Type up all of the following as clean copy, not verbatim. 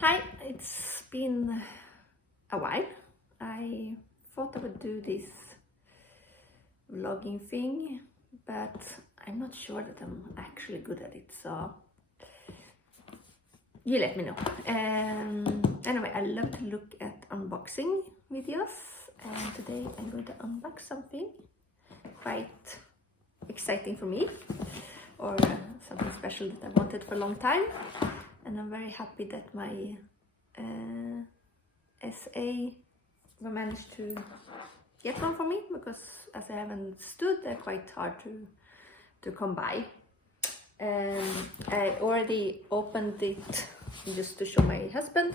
Hi, it's been a while. I thought I would do this vlogging thing, but I'm not sure that I'm actually good at it, so you let me know. Anyway, I love to look at unboxing videos, and today I'm going to unbox something quite exciting for me, or something special that I wanted for a long time. And I'm very happy that my SA managed to get one for me, because as I haven't understood, they're quite hard to come by. I already opened it just to show my husband,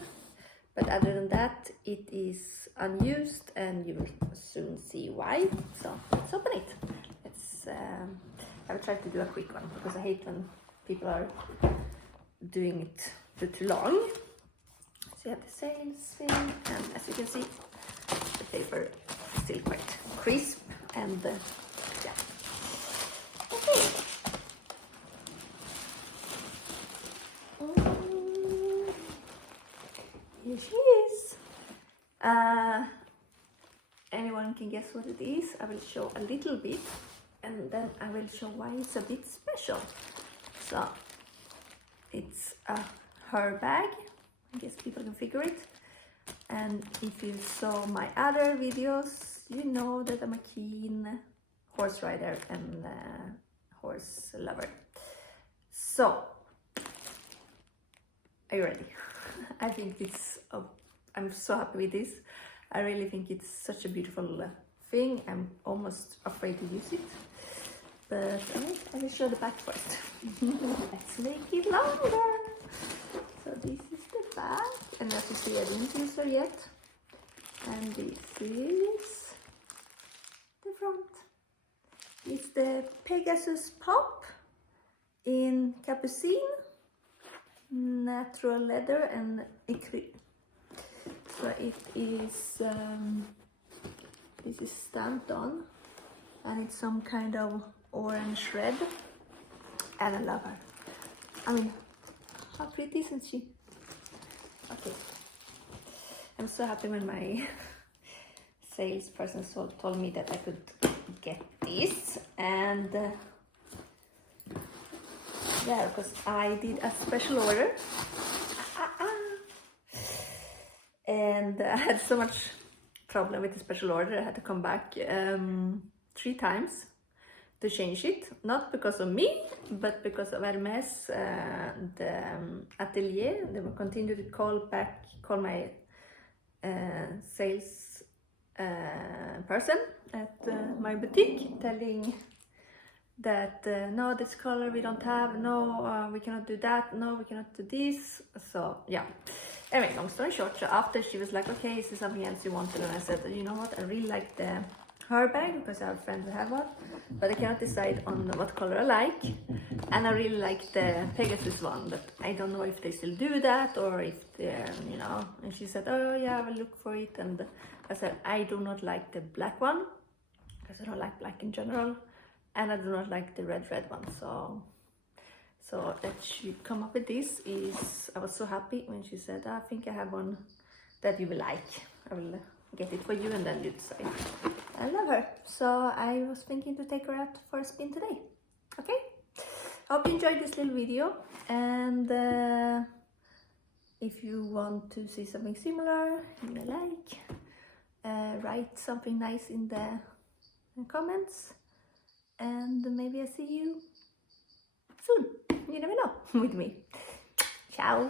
but other than that, it is unused, and you will soon see why. So let's open it. I will try to do a quick one, because I hate when people are doing it for too long. So you have the sales thing, and as you can see, the paper is still quite crisp, and yeah. Okay. Here she is. Anyone can guess what it is. I will show a little bit, and then I will show why it's a bit special. So it's a Herbag. I guess people can figure it. And if you saw my other videos, you know that I'm a keen horse rider and horse lover. So, are you ready? I think it's, I'm so happy with this. I really think it's such a beautiful thing. I'm almost afraid to use it. But I will show the back first. Let's make it longer. So this is the back, and as you see, I didn't use her yet. And this is the front. It's the Pegasus Pop in capucine, natural leather, and ecru. So it is, this is stamped on, and it's some kind of orange red, and I love her. I mean, how pretty isn't she? Okay, I'm so happy when my salesperson told me that I could get this, and yeah, because I did a special order, and I had so much problem with the special order. I had to come back 3 times to change it, not because of me, but because of Hermès, the atelier. They will continue to call my sales person at my boutique, telling that no, this color we don't have, no, we cannot do that, no, we cannot do this. So yeah, anyway, long story short, so after she was like, okay, is there something else you wanted? And I said, you know what, I really like the Herbag, because I have friends that have one, but I cannot decide on what color I like. And I really like the Pegasus one, but I don't know if they still do that, or if they're, you know. And she said, oh yeah, I will look for it. And I said, I do not like the black one, because I don't like black in general, and I do not like the red one. So that she come up with this is, I was so happy when she said, I think I have one that you will like. I will get it for you, and then you decide. I love her, so I was thinking to take her out for a spin today. Okay, hope you enjoyed this little video, and if you want to see something similar you may like, write something nice in the comments, and maybe I see you soon. You never know with me. Ciao.